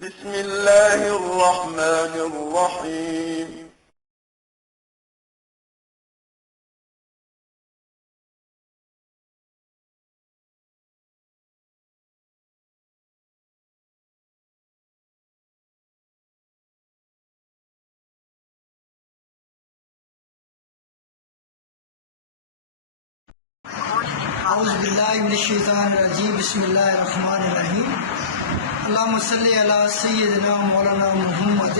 بسم الله الرحمن الرحيم اعوذ باللہ من الشیطان الرجیم بسم اللہ الرحمن الرحیم اللہم صلی علی سیدنا مولانا محمد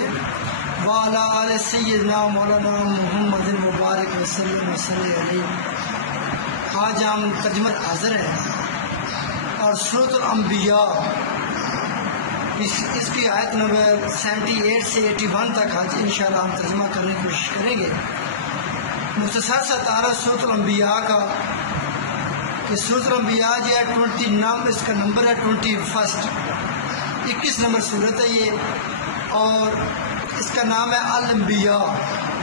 وعلی آل سیدنا مولانا محمد مبارک وسلم وصلی علیہ۔ آج ہم ترجمت حاضر ہیں اور سورۃ الانبیاء اس کی آیت نمبر 78 سے 81 تک آج انشاءاللہ ہم ترجمہ کرنے کی کوشش کریں گے۔ مختصر سا تعارف سورۃ الانبیاء کا کہ سورۃ الانبیاء جو ہے 29 اس کا نمبر ہے 21 نمبر سورت ہے یہ، اور اس کا نام ہے الانبیاء۔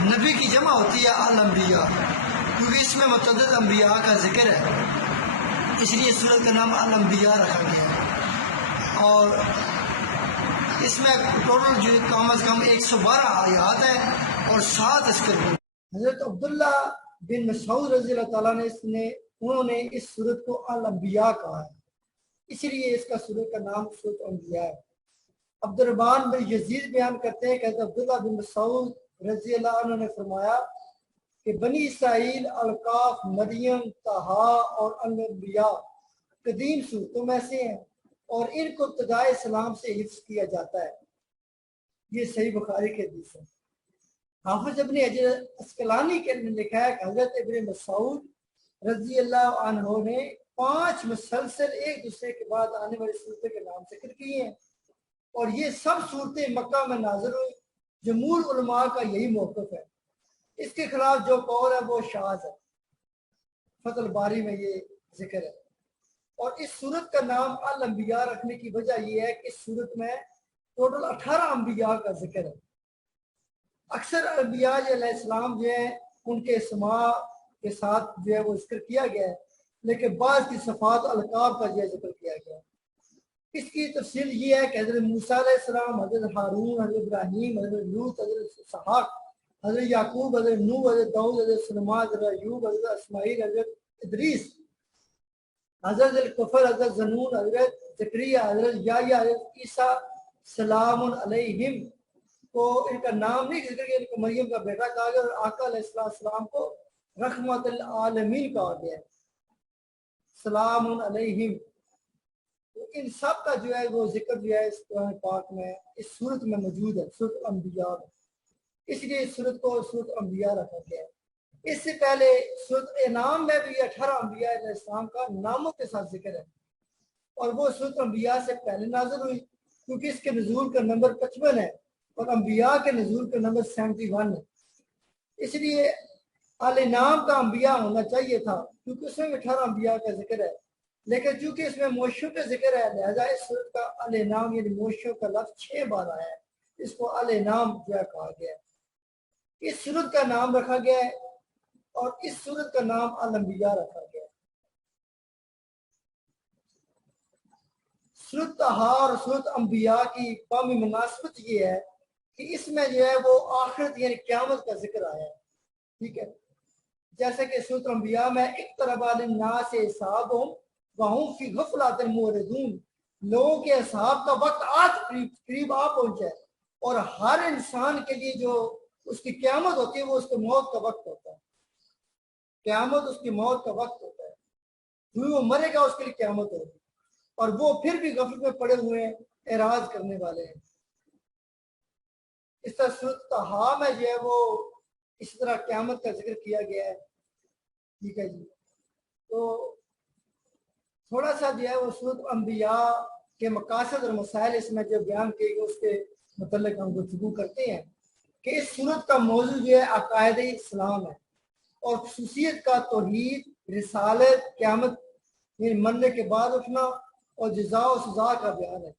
نبی کی جمع ہوتی ہے الانبیاء کیونکہ اس میں متعدد انبیاء کا ذکر ہے، اس لیے سورت کا نام الانبیاء رکھا گیا ہے۔ اور اس میں ٹوٹل جو کم از کم 112 آیات ہیں اور 7 اس کے حضرت عبداللہ بن مسعود رضی اللہ تعالیٰ نے انہوں نے اس سورت کو الانبیاء کہا ہے، اس لیے اس کا سورت کا نام سورت انبیاء ہے۔ عبد الرحمن بن یزید بیان کرتے ہیں کہ حضرت عبداللہ بن مسعود رضی اللہ عنہ نے فرمایا کہ بنی اسرائیل، القاف، مریم، طہا اور الانبیاء قدیم صورتوں میں سے ہیں اور ان کو ابتدائے اسلام سے حفظ کیا جاتا ہے۔ یہ صحیح بخاری کے حدیث ہے۔ حافظ ابن حجر اسقلانی کے نے لکھا ہے کہ حضرت ابن مسعود رضی اللہ عنہ نے 5 مسلسل ایک دوسرے کے بعد آنے والی صورتوں کے نام ذکر کیے ہیں اور یہ سب صورتیں مکہ میں نازل ہوئی۔ جمہور علماء کا یہی موقف ہے، اس کے خلاف جو قول ہے وہ شاذ ہے۔ فتح الباری میں یہ ذکر ہے۔ اور اس صورت کا نام الانبیاء رکھنے کی وجہ یہ ہے کہ اس صورت میں ٹوٹل 18 انبیاء کا ذکر ہے۔ اکثر انبیاء علیہ السلام جو ہیں ان کے اسماء کے ساتھ جو ہے وہ ذکر کیا گیا ہے، لیکن بعض کی صفات القاب کا جو ہے ذکر کیا گیا ہے۔ اس کی تفصیل یہ ہے کہ حضرت موسیٰ علیہ السلام، حضرت ہارون، حضرت ابراہیم، حضرت لوط، حضرت اسحاق، حضرت یعقوب، حضرت نوح، حضرت داؤد، حضرت سلیمان، حضرت ایوب، حضرت اسماعیل، حضرت ادریس، حضرت ذوالکفل، حضرت ذنون، حضرت زکریا، حضرت یحییٰ، حضرت عیسیٰ سلام علیہم کو ان کا نام نہیں ذکر کیا، ان کو مریم کا بیٹا کہا گیا، اور آقا علیہ السلام کو رحمت العالمین کہا گیا ہے، سلام علیہم۔ ان سب کا جو ہے وہ ذکر جو ہے اس قرآن پاک میں اس صورت میں موجود ہے، سورۃ الانبیاء میں، اس لیے اس صورت کو سورۃ الانبیاء رکھا گیا ہے۔ اس سے پہلے سورۃ انعام میں بھی 18 انبیاء علیہ السلام کا ناموں کے ساتھ ذکر ہے اور وہ سورۃ انبیاء سے پہلے نازل ہوئی کیونکہ اس کے نزول کا نمبر 55 ہے اور انبیاء کے نزول کا نمبر 71 ہے۔ اس لیے الانعام کا انبیاء ہونا چاہیے تھا کیونکہ اس میں 18 انبیاء کا ذکر ہے، لیکن چونکہ اس میں موشوں کا ذکر ہے لہذا اس صورت کا الانعام یعنی موشوں کا لفظ 6 بار آیا ہے، اس کو الانعام جو ہے کہا گیا ہے۔ اس صورت کا نام رکھا گیا ہے اور اس صورت کا نام الانبیاء رکھا گیا ہے۔ سورۃ طہا اور سورۃ انبیاء کی باہمی مناسبت یہ ہے کہ اس میں جو ہے وہ آخرت یعنی قیامت کا ذکر آیا ہے، ٹھیک ہے، جیسے کہ سورۃ انبیاء میں اقترب للناس حسابهم وهم فی غفلۃ معرضون، لوگوں کے حساب کا وقت آج قریب آ پہنچا ہے اور ہر انسان کے لیے جو اس کی قیامت ہوتی ہے وہ اس کے موت کا وقت ہوتا ہے، قیامت اس کی موت کا وقت ہوتا ہے، جو وہ مرے گا اس کے لیے قیامت ہوگی اور وہ پھر بھی غفلت میں پڑے ہوئے ہیں، اعراض کرنے والے ہیں۔ اس طرح سورۃ طہا میں جو ہے وہ اس طرح قیامت کا ذکر کیا گیا ہے، ٹھیک ہے جی۔ تو تھوڑا سا جو ہے وہ سورۃ انبیاء کے مقاصد اور مسائل اس میں جو بیان کیے گئے اس کے متعلق ہم گفتگو کرتے ہیں کہ اس سورت کا موضوع جو ہے عقائد اسلام ہے اور خصوصیت کا توحید، رسالت، قیامت یعنی مرنے کے بعد اٹھنا اور جزا و سزا کا بیان ہے،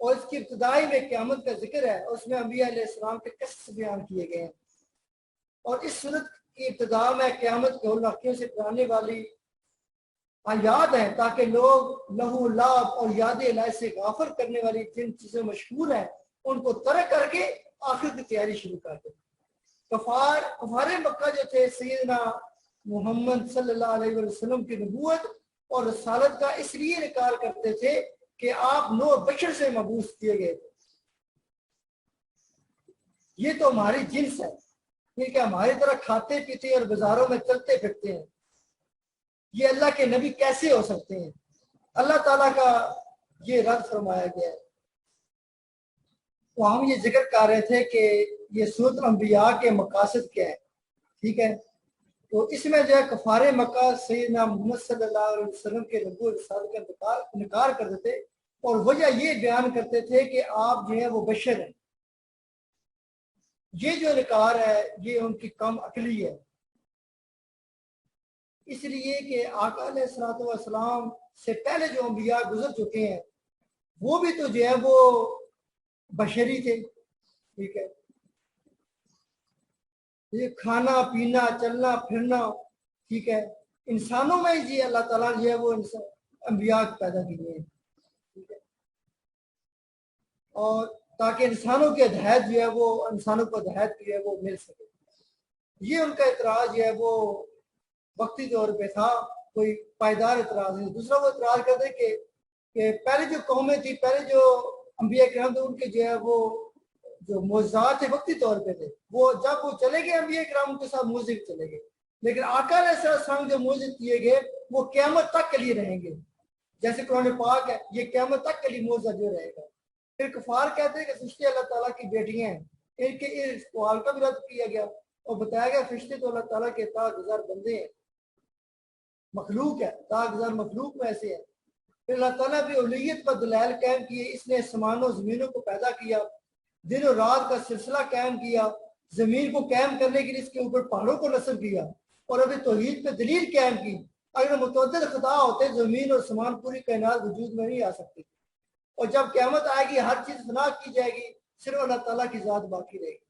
اور اس کی ابتدائی میں قیامت کا ذکر ہے اور اس میں انبیاء علیہ السلام کے قصص بیان کیے گئے ہیں، اور اس سورت کی ابتدا میں قیامت کے واقعوں سے ڈرانے والی آیات ہیں تاکہ لوگ لہو لعب اور یاد الہی سے غافل کرنے والی جن چیزیں مشہور ہیں ان کو ترک کر کے آخرت کی تیاری شروع کر دیں۔ کفار مکہ جو تھے سیدنا محمد صلی اللہ علیہ وسلم کی نبوت اور رسالت کا اس لیے انکار کرتے تھے کہ آپ نوع بشر سے مبعوث کیے گئے تھے، یہ تو ہماری جنس ہے، یہ کہ ہماری طرح کھاتے پیتے اور بازاروں میں چلتے پھرتے ہیں، یہ اللہ کے نبی کیسے ہو سکتے ہیں؟ اللہ تعالیٰ کا یہ رد فرمایا گیا ہے۔ تو ہم یہ ذکر کر رہے تھے کہ یہ سورۃ الانبیاء کے مقاصد کیا ہے، ٹھیک ہے؟ تو اس میں جو ہے کفار مکہ سیدنا محمد صلی اللہ علیہ وسلم کے نبوت رسالت کا انکار کرتے تھے، اور وجہ یہ بیان کرتے تھے کہ آپ جو ہے وہ بشر ہیں۔ یہ جو انکار ہے یہ ان کی کم عقلی ہے، اس لیے کہ آقا علیہ الصلوۃ والسلام سے پہلے جو انبیاء گزر چکے ہیں وہ بھی تو جو ہے وہ بشری تھے، ٹھیک ہے؟ یہ کھانا پینا چلنا پھرنا، ٹھیک ہے، انسانوں میں ہی اللہ تعالیٰ جو ہے وہ انبیاء پیدا کیے ہیں، ٹھیک ہے؟ اور تاکہ انسانوں کی ہدایت جو ہے وہ انسانوں کو ہدایت جو ہے وہ مل سکے۔ یہ ان کا اعتراض جو ہے وہ وقتی طور پہ تھا، کوئی پائیدار اعتراض نہیں۔ دوسرا وہ اعتراض کرتے کہ پہلے جو قومیں تھی، پہلے جو انبیاء کرام تھے، ان کے جو ہے وہ جو معجزات تھے وقتی طور پہ تھے، وہ جب وہ چلے گئے انبیاء کرام کے ساتھ معجزے چلے گئے، لیکن آقا علیہ السلام جو معجزے کیے گئے وہ قیامت تک کے لیے رہیں گے، جیسے قرآن پاک ہے یہ قیامت تک کے لیے معجزہ جو رہے گا۔ پھر کفار کہتے ہیں کہ فرشتے اللہ تعالیٰ کی بیٹیاں ہیں، ان کے اس سوال کا بھی رد کیا گیا اور بتایا گیا فرشتے تو اللہ تعالیٰ کے تاغذار بندے ہیں، مخلوق ہے، تاغذار مخلوق میں ایسے ہے۔ پھر اللہ تعالیٰ بھی اولویت پر دلائل قائم کیے، اس نے آسمان و زمینوں کو پیدا کیا، دن و رات کا سلسلہ قائم کیا، زمین کو قائم کرنے کے لیے اس کے اوپر پہاڑوں کو نصب کیا، اور ابھی توحید پہ دلیل قائم کی۔ اگر متعدد خطا ہوتے زمین اور آسمان پوری کائنات وجود میں نہیں آ سکتی، اور جب قیامت آئے گی ہر چیز فنا کی جائے گی، صرف اللہ تعالیٰ کی ذات باقی رہے گی۔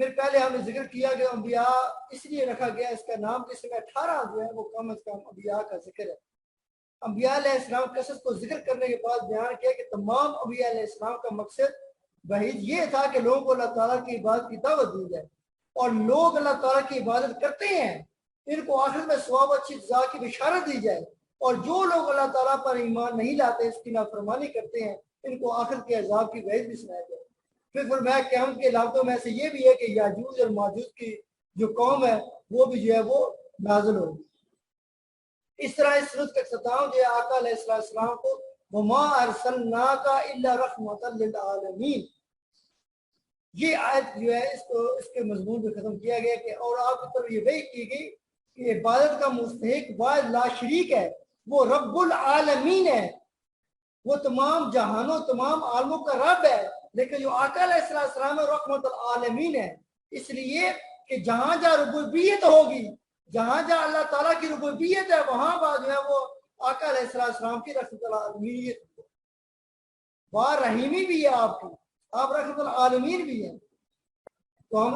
پھر پہلے ہم نے ذکر کیا کہ انبیاء اس لیے رکھا گیا، اس کا نام جس میں 18 جو ہے وہ کم از کم انبیاء کا ذکر ہے۔ انبیاء علیہ السلام قصص کو ذکر کرنے کے بعد بیان کیا کہ تمام انبیاء علیہ السلام کا مقصد وحید یہ تھا کہ لوگوں کو اللہ تعالیٰ کی عبادت کی دعوت دی جائے، اور لوگ اللہ تعالیٰ کی عبادت کرتے ہیں ان کو آخرت میں ثواب اچھی جزا کی بشارت دی جائے، اور جو لوگ اللہ تعالیٰ پر ایمان نہیں لاتے، اس کی نافرمانی کرتے ہیں، ان کو آخرت کے عذاب کی وعید بھی سنایا جائے۔ پھر فرمایا قیامت کے علامتوں میں سے یہ بھی ہے کہ یاجوج اور ماجوج کی جو قوم ہے وہ بھی جو ہے وہ نازل ہوگی۔ اس طرح اس سورت کا اختتام جو ہے آقا علیہ السلام کو وما ارسلناک الا رحمۃ للعالمین، یہ آیت جو ہے اس کے مضمون پہ ختم کیا گیا کہ اور آپ کی طرف یہ وحی کی گئی کہ عبادت کا مستحق واحد لا شریک ہے، وہ رب العالمین ہے، وہ تمام جہانوں تمام عالموں کا رب ہے، لیکن جو آقا علیہ السلام رحمت العالمین ہے، اس لیے کہ جہاں جہاں ربوبیت ہوگی، جہاں جہاں اللہ تعالیٰ کی ربوبیت ہے، وہاں بعد جو ہے وہ آقا علیہ السلام کی رحمت العالمین، وہاں رحیمی بھی ہے آپ کی، آپ رحمت العالمین بھی ہیں۔ تو ہم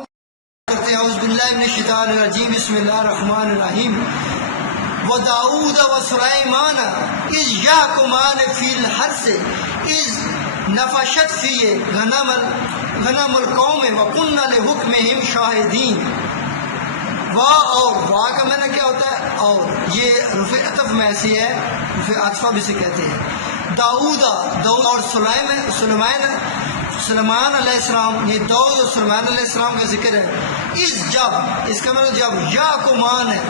اعوذ باللہ من الشیطان الرجیم، بسم اللہ الرحمن الرحیم۔ وَدَاوُودَ وَسُلَيْمَانَ إِذْ يَحْكُمَانِ فِي الْحَرْثِ إِذْ نَفَشَتْ فِيهِ غَنَمُ الْقَوْمِ وَكُنَّا لِحُكْمِهِمْ شَاهِدِينَ۔ واہ اور واہ کا معنی کیا ہوتا ہے؟ اور یہ رفع عطف میں ایسی ہے، رفع عطفہ بھی سے کہتے ہیں۔ داؤد اور سلیمان علیہ السلام، یہ داؤد اور سلیمان علیہ السلام کا ذکر ہے۔ اس کا مطلب جب یا کو مان ہے،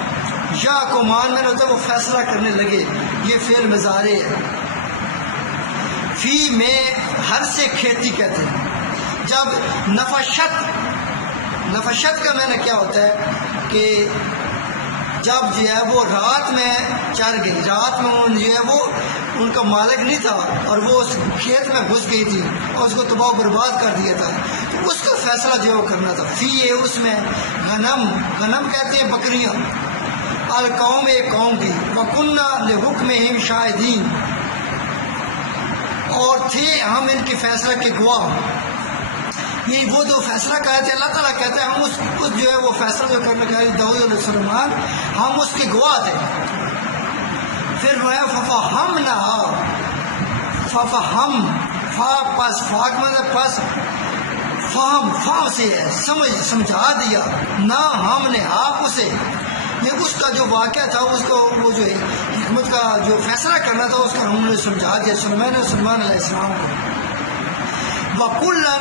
یا کو مان میں ہوتا ہے وہ فیصلہ کرنے لگے، یہ فعل مضارع ہے۔ فی میں ہر سے کھیتی کہتے ہیں۔ جب نفشت کا معنی کیا ہوتا ہے کہ جب جو ہے وہ رات میں چر گئی، رات میں جو ہے وہ ان کا مالک نہیں تھا اور وہ اس کھیت میں گھس گئی تھی اور اس کو تباہ و برباد کر دیا تھا، تو اس کا فیصلہ جو ہے وہ کرنا تھا۔ فی ہے اس میں غنم کہتے ہیں بکریاں، القوم ایک قوم کی، وَكُنَّا لِحُكْمِهِمْ شَاهِدِينَ، اور تھے ہم ان کے فیصلہ کے گواہ۔ یہ وہ جو فیصلہ کہتے ہیں اللہ تعالیٰ کہتے ہیں ہم اس جو ہے وہ فیصلہ جو کرنے کا داؤد علیہ السلام ہم اس کے گواہ تھے۔ فرمایا ففہمنا، ففہم، فا پس، فا کا مطلب پس، فہم، فہم سے ہے سمجھا دیا، نہ ہم نے آپ اسے، یہ اس کا جو واقعہ تھا اس کو وہ جو حکمت کا جو فیصلہ کرنا تھا اس کا ہم نے سمجھا دیا سلیمان علیہ السلام کو. وَكُلًّا،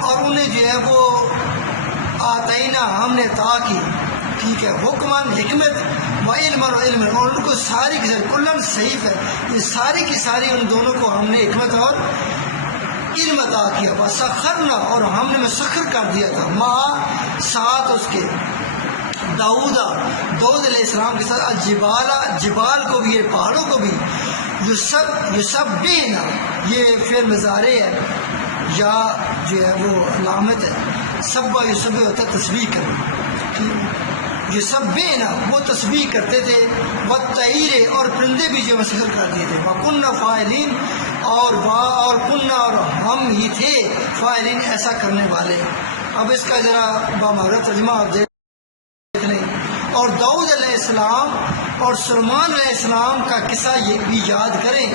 اور انہیں جو ہے وہ آتینا، ہم نے عطا کی، ٹھیک ہے، حکماً، حکمت، و علم، اور علم، اور ان کو ساری کی ساری، کلن صحیح ہے، یہ ساری کی ساری ان دونوں کو ہم نے حکمت اور علم عطا کیا. وسخرنا، اور ہم نے مسخر کر دیا تھا، ماں ساتھ اس کے، داؤد علیہ السلام کے ساتھ، جبال کو بھی، یہ پہاڑوں کو بھی، یسبحنا، یہ فعل مضارع ہے یا جو ہے وہ علامت ہے، سبح یسبح ہوتا ہے تسبیح کرنا، یسبحنا وہ تسبیح کرتے تھے، والطیر، اور پرندے بھی جو مسخر کر دیے تھے، وکنا فاعلین، اور کننا، اور ہم ہی تھے، فاعلین ایسا کرنے والے. اب اس کا ذرا بامہرت ترجمہ آپ دیکھ لیں. اور داؤد علیہ السلام اور سلیمان علیہ السلام کا قصہ یہ بھی یاد کریں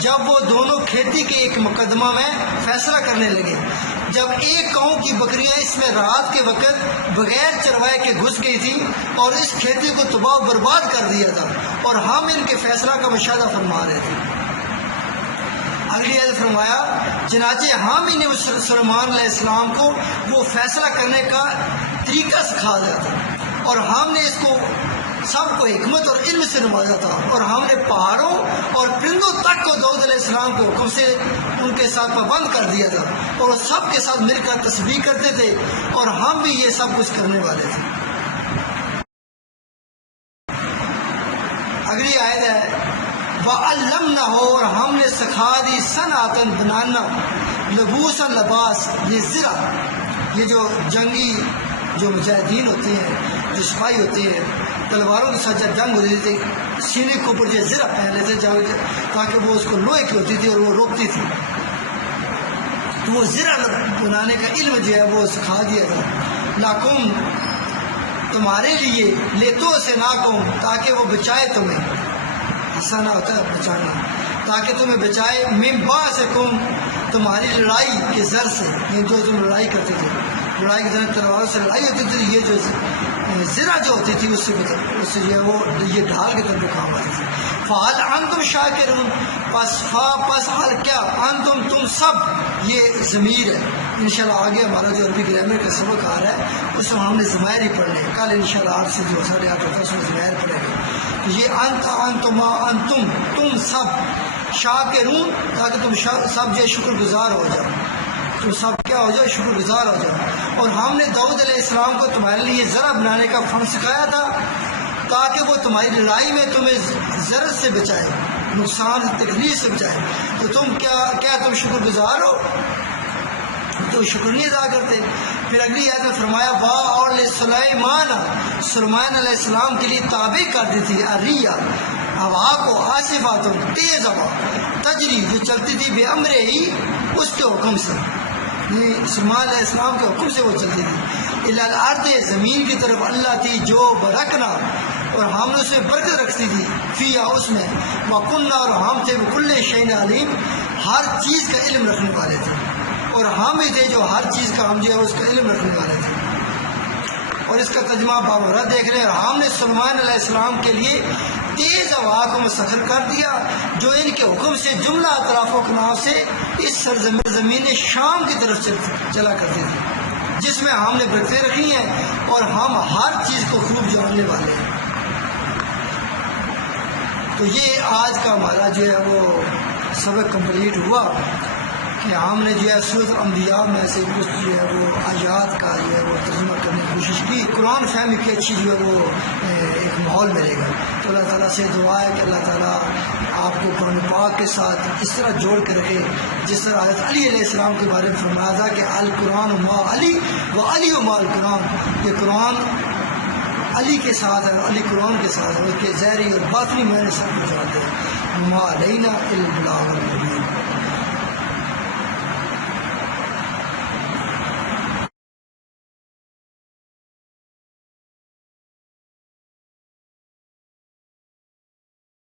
جب وہ دونوں کھیتی کے ایک مقدمہ میں فیصلہ کرنے لگے. جب ایک قوم کی بکریاں اس میں رات کے وقت بغیر چروائے کے گھس گئی تھی اور اس کھیتی کو تباہ و برباد کر دیا تھا، اور ہم ان کے فیصلہ کا مشاہدہ فرما رہے تھے. اگلی آیت فرمایا چنانچہ ہم انہیں سلیمان علیہ السلام کو وہ فیصلہ کرنے کا طریقہ سکھا دیا تھا، اور ہم نے اس کو سب کو حکمت اور علم سے نوازا تھا، اور ہم نے پہاڑوں اور پرندوں تک کو داؤد علیہ السلام کے حکم سے ان کے ساتھ پابند کر دیا تھا، اور سب کے ساتھ مل کر تسبیح کرتے تھے، اور ہم بھی یہ سب کچھ کرنے والے تھے. اگلی آیت ہے وَعَلَّمْنَهُ، اور ہم نے سکھا دی صنعتاً بنانا، لبوساً لباس، یہ زرہ، یہ جو جنگی جو مجاہدین ہوتے ہیں، جو سپاہی ہوتے ہیں، تلواروں کے ساتھ جب جنگ ہوتی تھی سینے کے اوپر جو زرہ پہن لیتے تاکہ وہ اس کو لوہے کی ہوتی تھی اور وہ روکتی تھی، تو وہ زرہ بنانے کا علم جو ہے وہ سکھا دیا تھا. لاکم، تمہارے لیے، لیتو سے ناکم، تاکہ وہ بچائے تمہیں، حسنا ہوتا ہے بچانا، تاکہ تمہیں بچائے، من باسکم، تمہاری لڑائی کے زر سے، یہ جو تم لڑائی کرتے تھے، لڑائی کی طرح تلوار سے لڑائی ہوتی تھی، یہ جو زرہ جو ہوتی تھی اس سے جو ہے وہ یہ ڈھال کے طرف کام آتی تھی. فَهَلْ أَنْتُمْ شَاكِرُونَ، پس حال کیا، تم سب، یہ ضمیر ہے. انشاءاللہ آگے ہمارا جو عربی گرامر کا سبق آ رہا ہے اس میں ہم نے ضمائر ہی پڑھنے ہیں. کل انشاءاللہ آپ سے جو 8:30 ہوتا ہے اس میں ضمائر پڑھیں گے. یہ انتم تم سب، شاکرون، تاکہ تم سب جو شکر گزار ہو جاؤ، تم سب کیا ہو جاؤ، شکر گزار ہو جاؤ. اور ہم نے داؤد علیہ السلام کو تمہارے لیے ذرا بنانے کا فن سکھایا تھا تاکہ وہ تمہاری لڑائی میں تمہیں ضرر سے بچائے، نقصان تکلیف سے بچائے. تو تم کیا تم شکر گزار ہو؟ تو شکر نہیں ادا کرتے. پھر اگلی آیت میں فرمایا اور سلیمان علیہ السلام کے لیے تابع کر دی تھی الریہ، ہوا کو، آصفات، تیز ہوا، تجری، جو چلتی تھی، بے امر ہی، اس کے حکم سے، سلیمان علیہ السلام کے حکم سے وہ چلتی تھی. الی الارض، زمین کی طرف، اللہ تھی جو برکنا، اور ہم نے اس میں برکت رکھتی تھی، فیہا، اس میں، وکننا، اور ہم تھے بکل شیء علیم، ہر چیز کا علم رکھنے والے تھے، اور ہم ہی تھے جو ہر چیز کا ہم جو ہے اس کا علم رکھنے والے تھے. اور اس کا ترجمہ بابرہ دیکھ رہے ہیں. اور ہم نے سلیمان علیہ السلام کے لیے تیز ہوا کو مسخر کر دیا جو ان کے حکم سے جملہ اطراف و کناف سے اس سرزمین شام کی طرف چلا کرتی تھی، جس میں ہم نے برکتیں رکھی ہیں، اور ہم ہر چیز کو خوب جاننے والے ہیں. تو یہ آج کا ہمارا جو ہے وہ سبق کمپلیٹ ہوا کہ ہم نے جو ہے سورۃ الانبیاء میں سے کچھ جو ہے وہ آیات کا جو ہے وہ ترجمہ کرنے کی کوشش کی. قرآن فہمی کی اچھی جو ہے وہ ایک ماحول ملے گا. تو اللہ تعالیٰ سے دعا ہے کہ اللہ تعالیٰ آپ کو قرآن پاک کے ساتھ اس طرح جوڑ کے رکھے جس طرح حضرت علی علیہ السلام کے بارے میں فرمایا تھا کہ القرآن ما علی و علی و ما القرآن، یہ قرآن علی کے ساتھ ہے، علی قرآن کے ساتھ ہے، اس کے ظاہری اور باطنی معنی سب کچھ آتے ہیں. ما علینا الا البلاغ المبین.